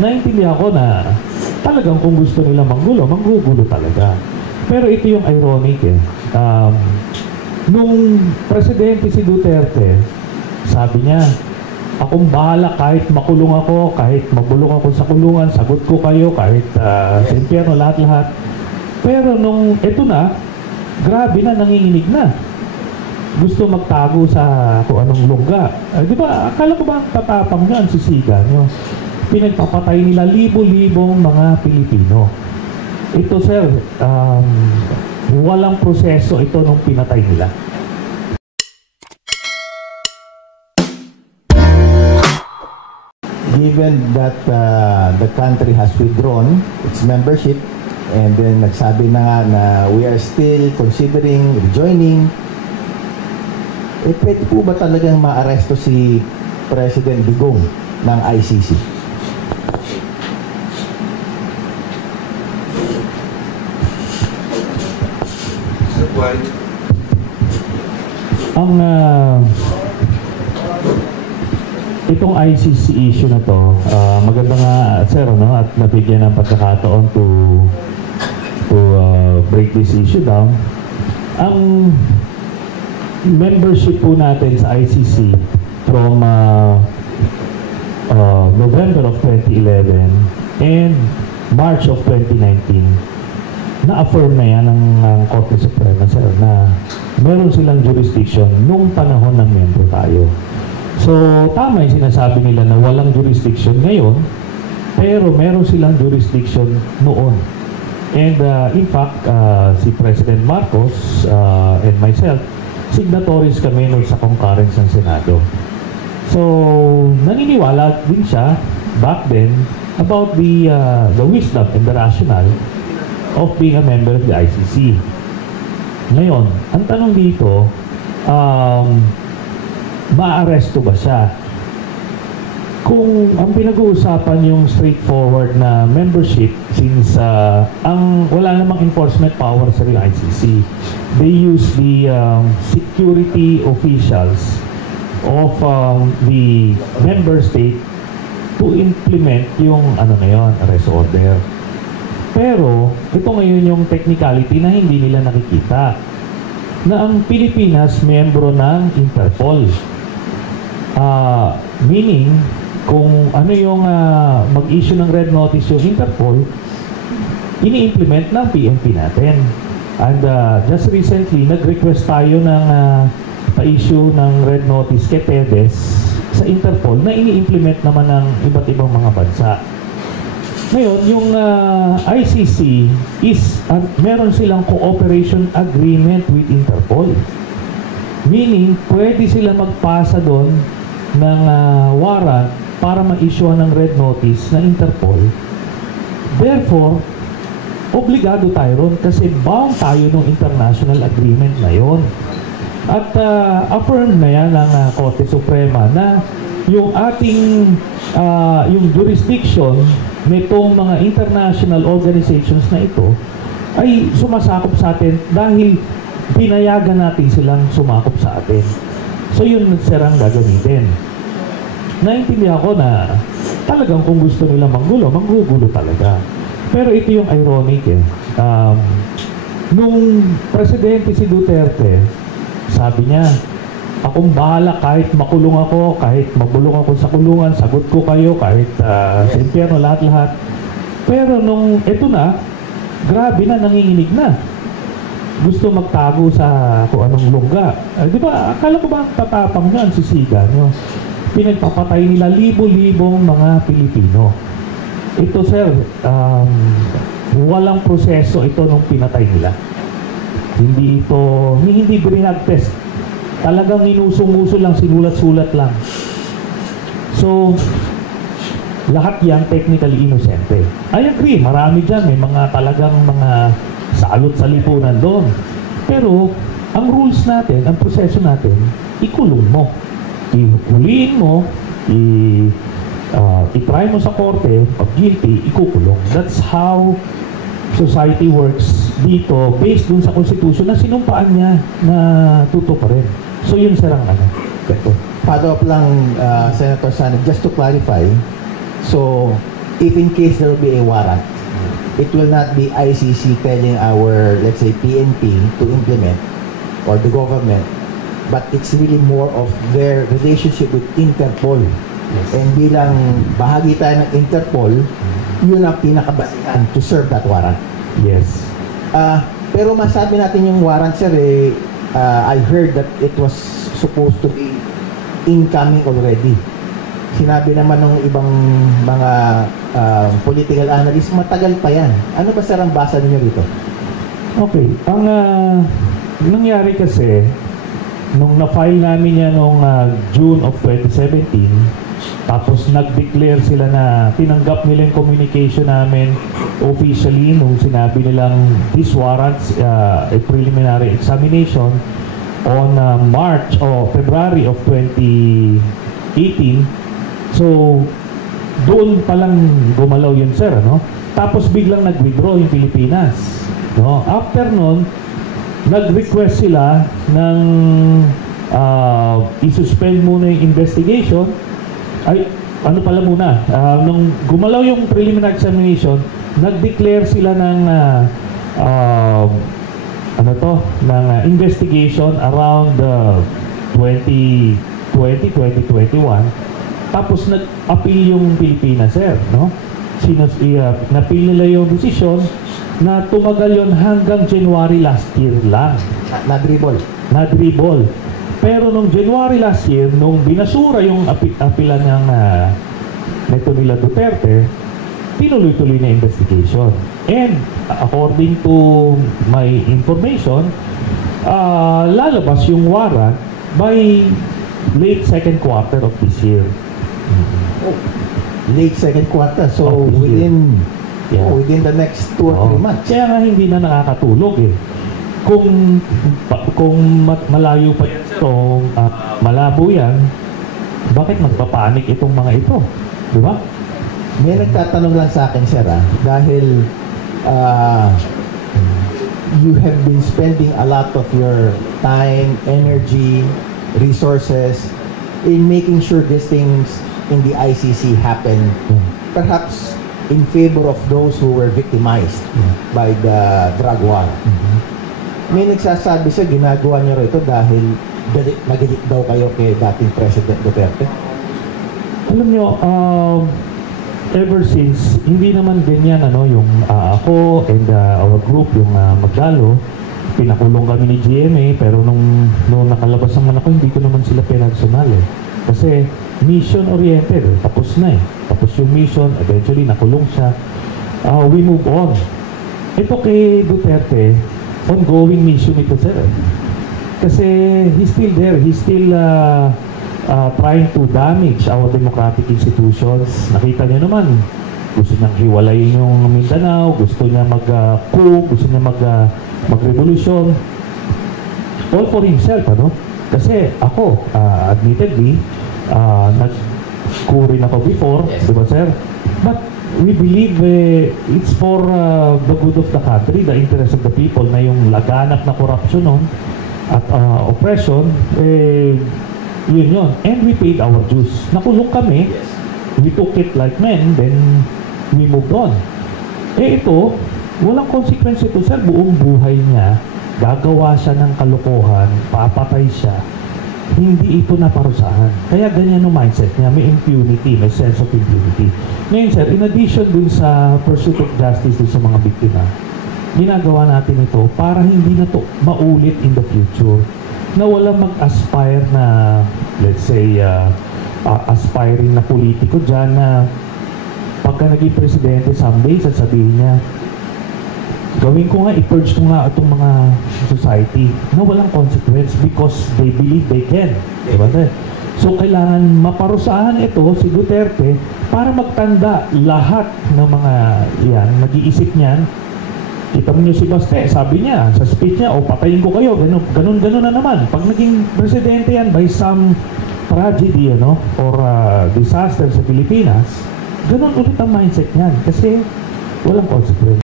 naintindihan ko na talagang kung gusto nila manggulo, manggugulo talaga. Pero ito yung ironic eh. Nung presidente si Duterte, sabi niya, akong bahala kahit makulong ako, kahit mabulong ako sa kulungan, sagot ko kayo, kahit sa impyerno, lahat-lahat. Pero nung ito na, grabe na, nanginginig na. Gusto magtago sa kung anong lungga. Di ba, akala ko ba ang tatapang nyo, ang sisiga nyo? Pinagpapatay nila libo-libong mga Pilipino. Ito sir, walang proseso ito nung pinatay nila. Given that the country has withdrawn its membership and then nagsabi na nga na we are still considering rejoining, pwede po ba talagang maaresto si President Digong ng ICC? Ang itong ICC issue na to, maganda nga sir, no, at nabigyan ng pagkakataon to break this issue down. Ang membership po natin sa ICC from November of 2011 and March of 2019, na-affirm na yan ng Korte Suprema sir na meron silang jurisdiction nung panahon ng membro tayo. So, tama yung sinasabi nila na walang jurisdiction ngayon, pero meron silang jurisdiction noon. And in fact, si President Marcos and myself, signatories kami nun sa concurrence ng Senado. So, naniniwala din siya back then about the wisdom and the rationale of being a member of the ICC. Ngayon, ang tanong dito, maaresto ba siya? Kung ang pinag-uusapan yung straightforward na membership, since wala namang enforcement power sa ICC, they use the security officials of the member state to implement yung arrest order. Pero ito ngayon yung technicality na hindi nila nakikita, na ang Pilipinas miyembro ng Interpol. Meaning, kung ano yung mag-issue ng red notice yung Interpol, ini-implement ng PNP natin. And just recently, nag-request tayo ng pa-issue ng red notice kay PEDES sa Interpol na ini-implement naman ng iba't ibang mga bansa. Ngayon, yung ICC is, meron silang cooperation agreement with Interpol. Meaning, pwede sila magpasa doon ng warrant para ma-issue ng red notice ng Interpol. Therefore, obligado tayo ron kasi bound tayo ng international agreement na yon. At affirmed na yan ng Korte Suprema na yung ating yung jurisdiction nitong mga international organizations na ito ay sumasakop sa atin dahil pinayagan natin silang sumakop sa atin. So yun serang gagamitin. Naintindihan ko na talagang kung gusto nila manggulo, manggugulo talaga. Pero ito yung ironic eh. Nung presidente si Duterte, sabi niya, akong bahala kahit makulong ako, kahit mabulong ako sa kulungan, sagot ko kayo, kahit sa impyerno, lahat-lahat. Pero nung ito na, grabe na, nanginginig na. Gusto magtago sa kung anong lungga. Di ba, akala ko ba ang tatapang nyo, ang sisiga nyo? Pinagpapatay nila libo-libong mga Pilipino. Ito sir, walang proseso ito nung pinatay nila. Hindi binag-test. Talagang inusong-uso lang, sinulat-sulat lang. So, lahat yan technically innocente. I agree, marami dyan, may mga talagang mga salot sa lipunan doon. Pero, ang rules natin, ang proseso natin, ikulong mo. Ihuliin mo, i-try mo sa korte, pag guilty, ikukulong. That's how society works dito, based dun sa Constitution na sinumpaan niya na tuto pa rin. So yun sarang Follow up lang, Senator Sani, just to clarify, so if in case there will be a warrant, it will not be ICC telling our, let's say, PNP to implement or the government, but it's really more of their relationship with Interpol. And bilang bahagi tayo ng Interpol, yun ang pinakabasihan to serve that warrant. Yes. Pero masabi natin yung warrant, sir, I heard that it was supposed to be incoming already. Sinabi naman ng ibang mga political analysts, matagal pa yan. Ano ba, sir, ang basa niyo rito? Okay. Ang nangyari kasi, nung na-file namin yan noong June of 2017, tapos nag-declare sila na tinanggap nila yung communication namin officially nung sinabi nilang this warrants a preliminary examination on March o February of 2018. So, doon palang gumalaw yun, sir, no? Tapos biglang nag-withdraw yung Pilipinas, no? After nun, nag-request sila ng i-suspend muna yung investigation. Ay, ano pala muna, nung gumalaw yung preliminary examination, nag-declare sila ng ng investigation around 2021. Tapos nag-appeal yung Pilipinas, sir, no? Na-appeal nila yung decision na tumagal yon hanggang January last year lang. Na-dribble. Pero nung January last year, nung binasura yung apilan ng neto nila Duterte, tinuloy-tuloy na investigation. And according to my information, lalabas yung warrant by late second quarter of this year. Late second quarter, so within the next 2 or 3 months. Kaya nga hindi na nakakatulog eh. Kung malayo pa yan, so malabo yan, bakit magpapanik itong mga ito? Di ba? May nagtatanong lang sa akin, sir, dahil you have been spending a lot of your time, energy, resources in making sure these things in the ICC happen, perhaps in favor of those who were victimized by the drug war. May nagsasabi siya, ginagawa niyo ito dahil nagalit daw kayo kay dating President Duterte. Alam niyo, ever since, hindi naman ganyan, yung ako and our group, yung Magdalo, pinakulong kami ni GMA, pero nung nakalabas naman ako, hindi ko naman sila personal eh. Kasi mission-oriented, tapos na eh. Tapos yung mission, eventually nakulong siya. We move on. Ito kay Duterte, ongoing mission ito, sir. Kasi he's still there. He's still trying to damage our democratic institutions. Nakita niyo naman, gusto niyang hiwalayin yung Mindanao, gusto niya mag-coup, gusto niya mag-revolution. All for himself, ano? Kasi ako, admittedly, nag-coup rin ako before, di ba, sir? But we believe it's for the good of the country, the interest of the people, na yung laganap na corruption nun at oppression, yun. And we paid our dues. Nakulong kami, we took it like men, then we moved on. Ito, walang consequence ito, sir. Buong buhay niya, gagawa siya ng kalokohan, papatay siya, hindi ito naparusahan. Kaya ganyan yung mindset niya, may impunity, may sense of impunity. Ngayon, sir, in addition dun sa pursuit of justice dun sa mga biktima, ginagawa natin ito para hindi na to maulit in the future, na wala mag-aspire na, let's say, aspiring na politiko dyan na pagka naging presidente someday, sasabihin niya, gawin ko nga, i-purge ko nga itong mga society na walang consequence because they believe they can. Diba? So, kailangan maparusahan ito si Duterte para magtanda lahat ng mga yan, nag-iisip niyan. Kita mo niyo si Baste, sabi niya, sa speech niya, patayin ko kayo, ganun na naman. Pag naging presidente yan by some tragedy, or disaster sa Pilipinas, ganun ulit ang mindset niyan kasi walang consequence.